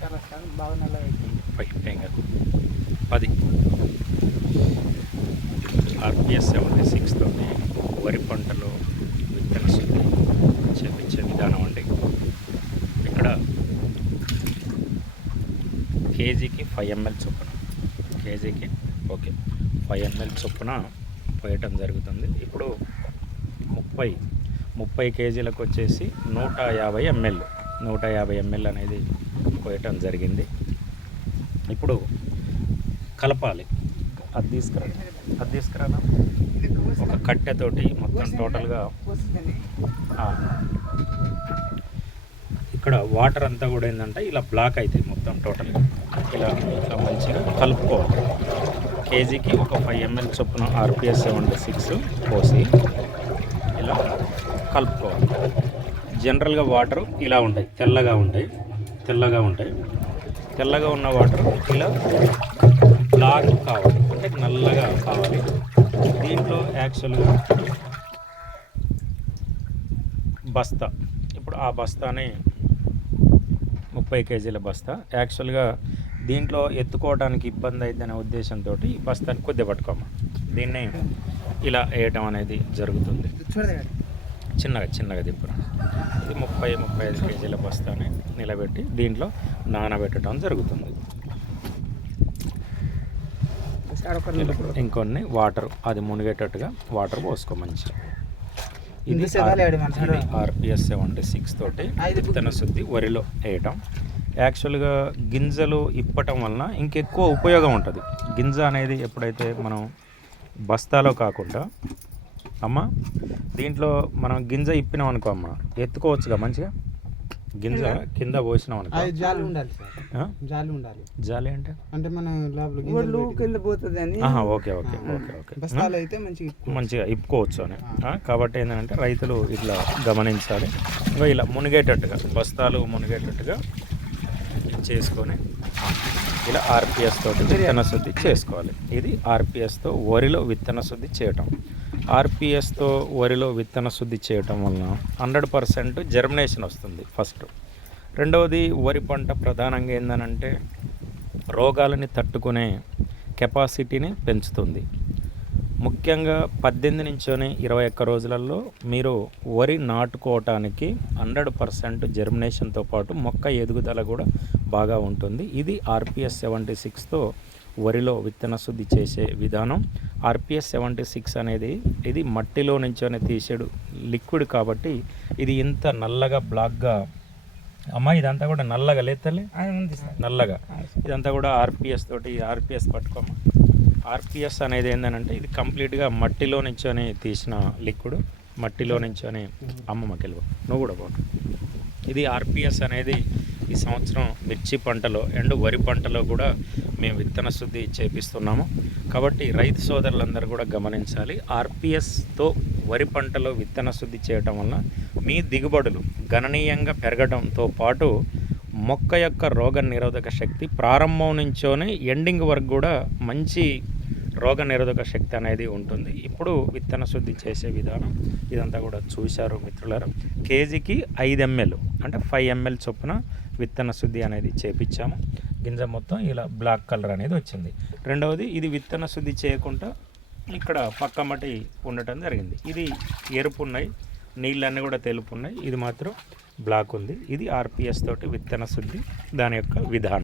10 RPS 76 తోటి వరి పంటలో విత్తన శుద్ధి చేపించే విధానం అండి. ఇక్కడ కేజీకి 5 ml చొప్పున, కేజీకి 5 ml చొప్పున పోయటం జరుగుతుంది. ఇప్పుడు 30 కేజీలకు వచ్చేసి 150 ml అనేది పోయటం జరిగింది. ఇప్పుడు కలపాలి. అది తీసుకురా ఒక కట్టెతోటి మొత్తం టోటల్గా ఇక్కడ వాటర్ అంతా కూడా ఏంటంటే ఇలా బ్లాక్ అవుతాయి మొత్తం టోటల్గా. ఇలా మంచిగా కలుపుకోవాలి. కేజీకి ఒక 5 ml చొప్పున RPS 76 పోసి ఇలా కలుపుకోవాలి. జనరల్గా వాటర్ ఇలా ఉంటాయి, తెల్లగా ఉన్న వాటర్ ఇలా బ్లాక్ కావాలి, అంటే నల్లగా కావాలి. దీంట్లో యాక్చువల్గా బస్తా, ఇప్పుడు ఆ బస్తాని 30 కేజీల బస్తా యాక్చువల్గా దీంట్లో ఎత్తుకోవడానికి ఇబ్బంది అవుతుందనే ఉద్దేశంతో ఈ బస్తాని కొద్దిగా పట్టుకోమా, దీన్ని ఇలా వేయటం అనేది జరుగుతుంది. చిన్నగా దింపురా. ఇది 30-35 కేజీల బస్తాని నిలబెట్టి దీంట్లో నానబెట్టడం జరుగుతుంది. ఇంకొన్ని వాటర్, అది మునిగేటట్టుగా వాటర్ పోసుకో మంచిగా. ఇది RPS 76 తోటి విత్తన శుద్ధి వరిలో వేయటం. యాక్చువల్గా గింజలు ఇప్పటం వలన ఇంకెక్కువ ఉపయోగం ఉంటుంది. గింజ అనేది ఎప్పుడైతే మనం బస్తాలో కాకుండా దీంట్లో మనం గింజ ఇప్పినాం అనుకో అమ్మ, ఎత్తుకోవచ్చుగా మంచిగా. గింజ కింద పోసినాం అనుకో, జాలి అంటే మనం ఓకే మంచిగా ఇప్పుకోవచ్చు అని. కాబట్టి ఏంటంటే రైతులు ఇట్లా గమనించాలి. ఇంకా ఇలా మునిగేటట్టుగా, బస్తాలు మునిగేటట్టుగా చేసుకొని ఇలా RPS తోటి విత్తన శుద్ధి చేసుకోవాలి. ఇది RPSతో వరిలో విత్తన శుద్ధి చేయటం. RPSతో వరిలో విత్తన శుద్ధి చేయటం వలన 100% జర్మినేషన్ వస్తుంది ఫస్ట్. రెండవది, వరి పంట ప్రధానంగా ఏంటంటే రోగాలని తట్టుకునే కెపాసిటీని పెంచుతుంది. ముఖ్యంగా 18 నుంచి 21 రోజులలో మీరు వరి నాటుకోవటానికి 100% జర్మినేషన్తో పాటు మొక్క ఎదుగుదల కూడా బాగా ఉంటుంది. ఇది RPS 76తో వరిలో విత్తన శుద్ధి చేసే విధానం. RPS 76 అనేది ఇది మట్టిలో నుంచోనే తీసేడు లిక్విడ్ కాబట్టి ఇది ఇంత నల్లగా బ్లాక్గా ఇదంతా కూడా నల్లగా లేతలే నల్లగా ఇదంతా కూడా RPS తోటి. RPS పట్టుకోమా. RPS అనేది ఏంటంటే ఇది కంప్లీట్గా మట్టిలో నుంచోని తీసిన లిక్విడ్, మట్టిలో నుంచోని అమ్మమ్మకెళ్ళి నువ్వు కూడా పోటు. ఇది RPS అనేది ఈ సంవత్సరం మిర్చి పంటలో అండ్ వరి పంటలో కూడా మేము విత్తన శుద్ధి చేపిస్తున్నాము. కాబట్టి రైతు సోదరులందరూ కూడా గమనించాలి. RPSతో వరి పంటలో విత్తన శుద్ధి చేయటం వలన మీ దిగుబడులు గణనీయంగా పెరగడంతో పాటు మొక్క యొక్క రోగ నిరోధక శక్తి ప్రారంభం నుంచోనే ఎండింగ్ వరకు కూడా మంచి రోగ నిరోధక శక్తి అనేది ఉంటుంది. ఇప్పుడు విత్తన శుద్ధి చేసే విధానం ఇదంతా కూడా చూశారు మిత్రులారా. కేజీకి 5 ml అంటే 5 ml చొప్పున విత్తన శుద్ధి అనేది చేపించాము. గింజ మొత్తం ఇలా బ్లాక్ కలర్ అనేది వచ్చింది. రెండవది, ఇది విత్తన శుద్ధి చేయకుండా ఇక్కడ పక్క మట్టి ఉండటం జరిగింది. ఇది ఎరుపు ఉన్నాయి, నీళ్ళన్నీ కూడా తెలుపు ఉన్నాయి, ఇది మాత్రం బ్లాక్ ఉంది. ఇది RPS తోటి విత్తన శుద్ధి దాని యొక్క విధానం.